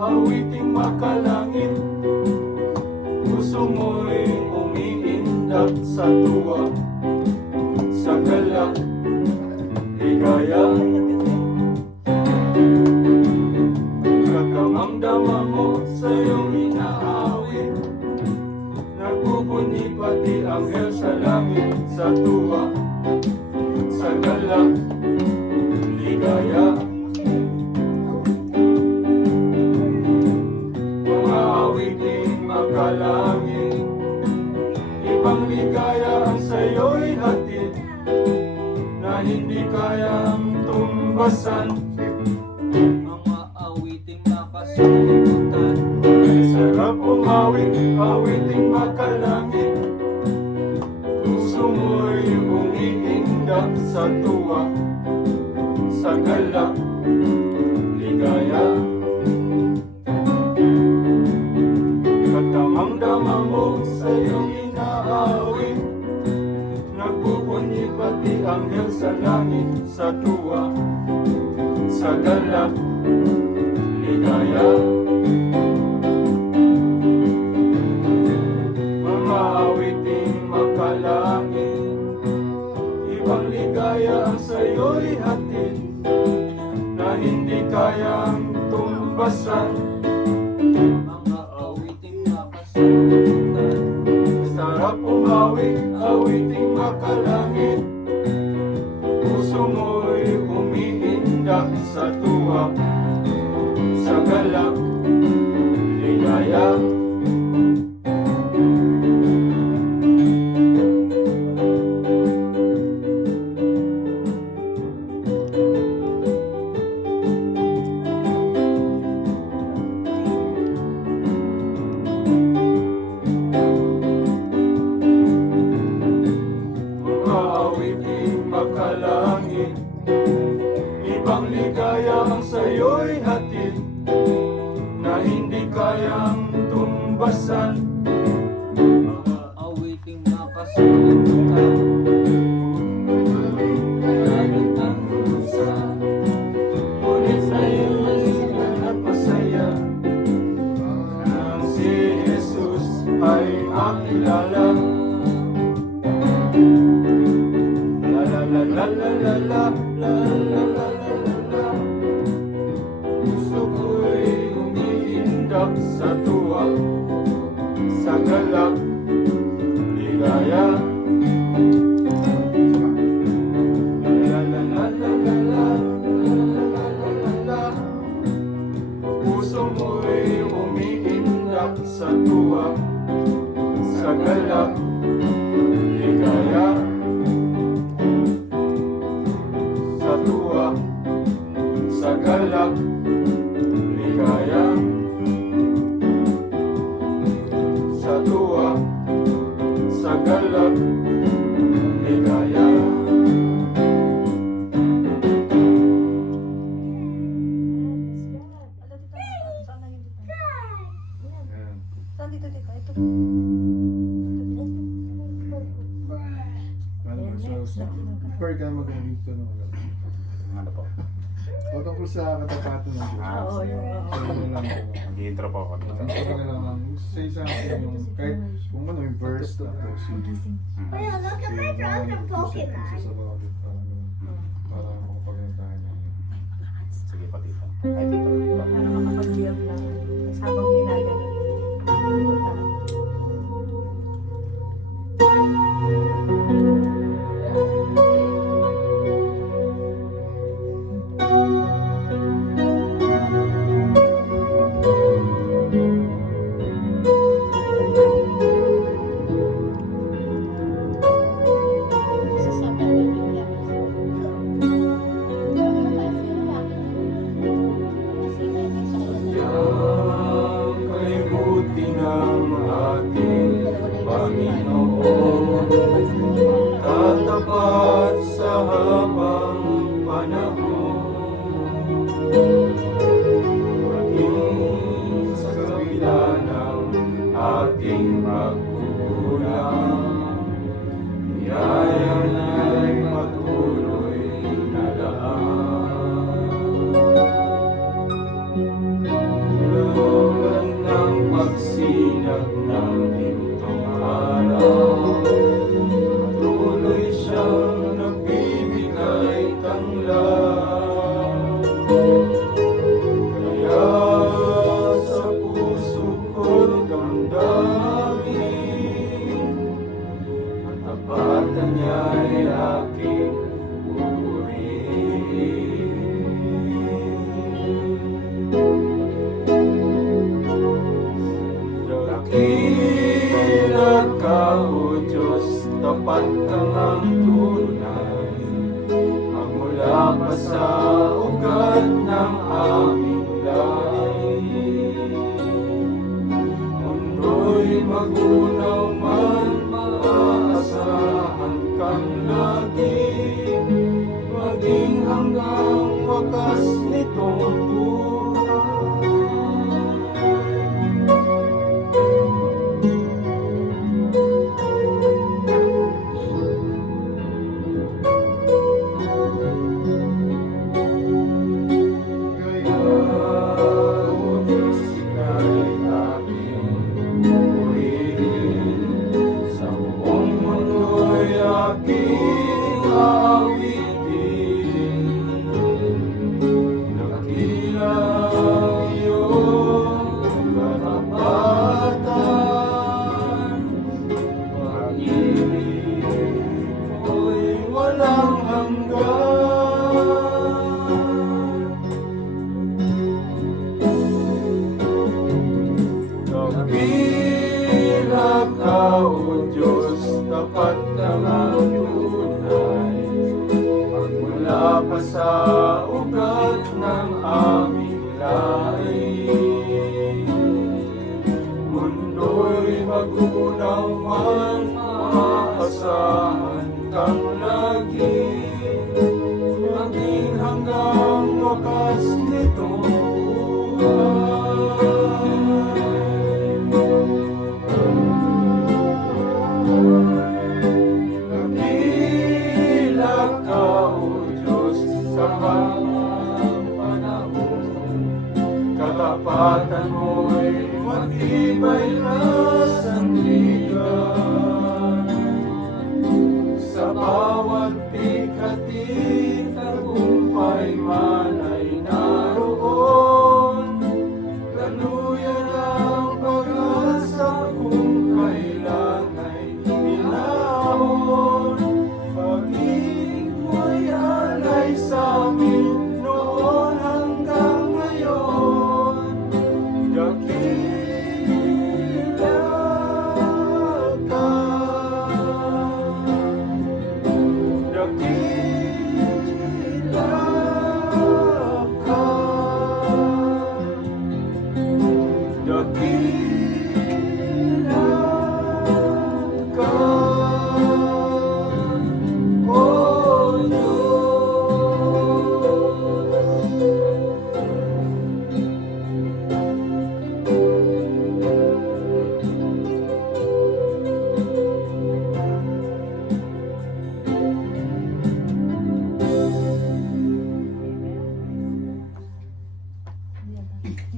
awiting makalangit. Puso mo'y umiindak sa tuwa, sa galak, ligaya. Kakamang-dama mo sa iyong inaawit, nagbubuni pati anghel sa langit, sa tuwa, sa galak, ligaya. Mga awiting makalangit, ibang ligaya ang sa'yo'y hatid, na hindi kayang tumbasan. Mga awiting makasalimutan, Sarap umawit, awiting makalangit. Puso mo'y umiindak sa tuwa, sa galak, ligaya. Katamang-dama mo sa iyong inaawit, nagbubunyi pati anghel sa langit, sa tuwa, sa galak, ligaya. Mga awiting makalangit, ibang ligaya ang sa'yo'y hatid, na hindi kayang tumbasan. mga awiting makasalimutan, Sarap umawit, awiting makalangit. Puso mo'y umiindak sa tuwa, sa galak, ligaya. Awiting makalangit, ibang ligaya ang sa'yo'y hatid, na hindi kayang tumbasan. mga awiting makasalimutan, galing ang lusa, Ngunit sa'yo'y at masaya, nang si Jesus ay makilala. La la la la la la la la la la la. Puso ko'y umiindak sa tuwa, sa galak, ligaya. La la la la la la la la la la. Puso mo'y umiindak sa tuwa, sa galak, ligaya. Sa tuwa, sa galak, ligaya. Sa tuwa, sa galak, ligaya. Saan dito? Ito. Prefer ka mag-review ito ng Ano po? o tungkol sa katapatan ng Diyos. Oo, yun. So, yun lang po. Mag-intro po ako dito. Ang okay na lang ang say something yung kahit kung ano yung verse na to si Well, look at my brother Pokemon. Para makapagano tayo ng Sige pa dito. Ay, dito. Para makapag-build lang. Tapos habang ginagano. aking magkukulang. Biyaya na'y patuloy na daan. pa sa ugat ng aming lahi. Mundo'y magunaw man, maasahan kang lagi, maging hanggang wakas nitong buhay. Kaya, O Diyos, ika'y aking purihin. Sa buong mundo'y aking aawitin. Dakila ang iyong karapatan. Pag-ibig mo'y walang hanggan. Dakila ka, O Diyos, tapat kang ang tunay. Magmula pa sa ugat ng aming lahi. Mundo'y magunaw man, maasahan kang lagi, maging hanggang wakas nitong buhay. Dakila ka, O Diyos, sa habang panahon. Katapatan mo'y matibay na sandigan. Sa bawat pikati, tagumpay man ay naroon. Daluyan ang pag-asa kung kailan ay pinahon. Pag-ibig mo'y alay sa amin noon hanggang ngayon. Dakila ka, dakila ka, dakila ka, O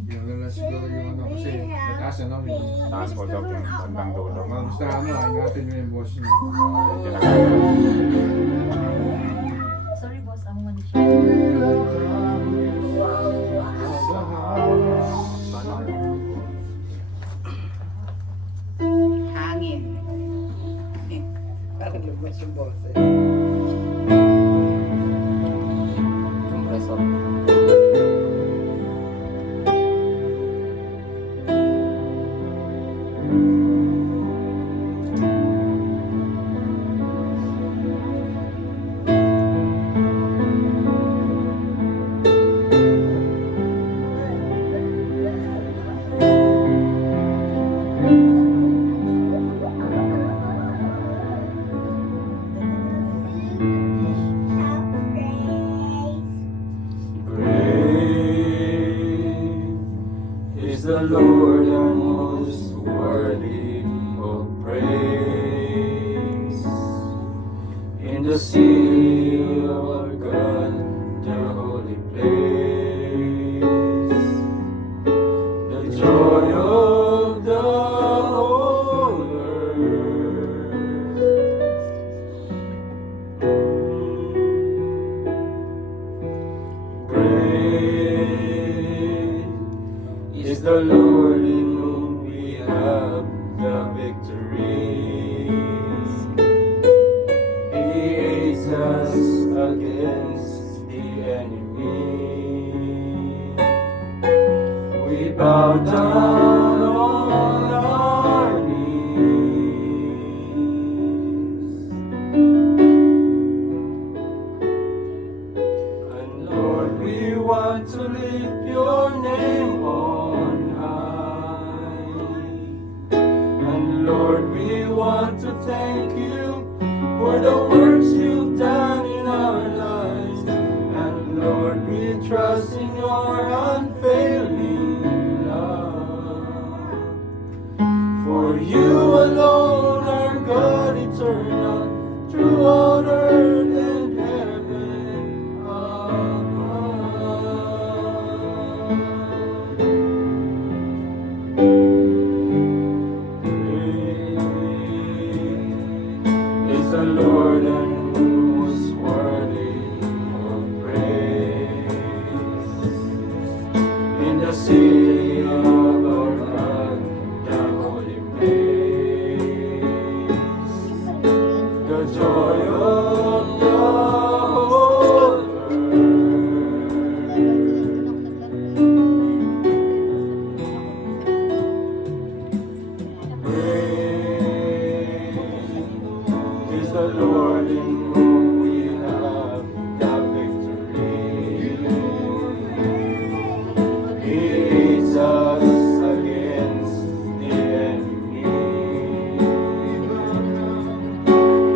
yun na lang siguro yung ano, kasi mataas ano, yung Taas mo daw yung bandang dulo. mga gusto ano, ingatan nyo yung boss nyo. Kinakaya. Sorry boss, ang mali siya. Hangin. Para lumabas yung boses. Compressor. Great is the Lord and most worthy of praise. In the city of our God, the holy place, the joy of the whole earth. Great is the Lord in whom we have the victories. He aids us against the enemy. We bow down on our knees and we want to lift your name on high. And Lord, we want to thank you for the works you've done in our lives. And Lord, we trust in your unfailing love. For you alone are God eternal, through all earth and heaven above. Great is the Lord and who's worthy of praise. In the city of our God, the holy place, the joy of the whole earth. Great is the Lord in whom we have the victory. He leads us against the enemy.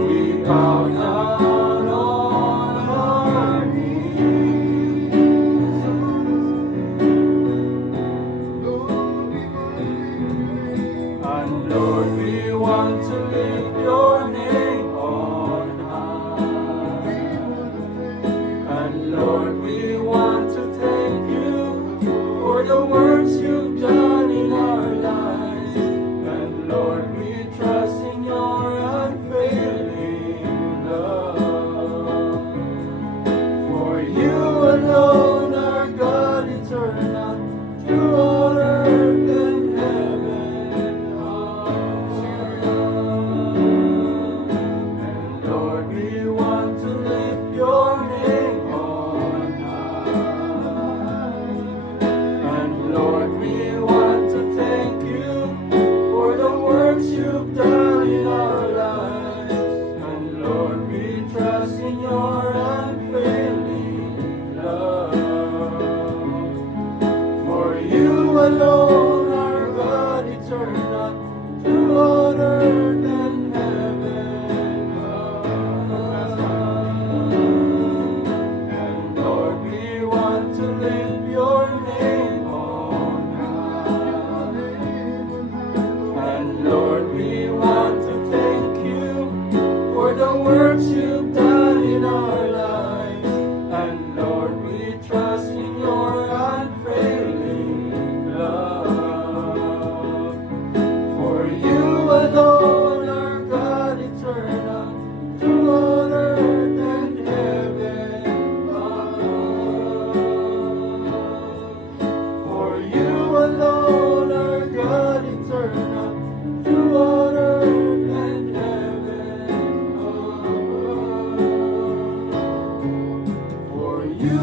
We bow down on our knees. And Lord, we want to lift your name on high. And Lord, we want to thank you for the works you've done in our lives. And Lord, we trust in your unfailing love. For you alone are God eternal, through all earth and heaven above. And Lord, we want to lift your name on high. And Lord, we want to thank you for the works you've done in our lives. And Lord, we trust in your unfailing love. For you alone are God eternal, through all earth and heaven above. And Lord, we want to lift your name on high. And Lord, we want to thank you for the works you've done in our lives. And Lord, we trust in your unfailing love. For you alone are God eternal, through all earth and heaven above. For you alone are God eternal, through all earth and heaven above. For you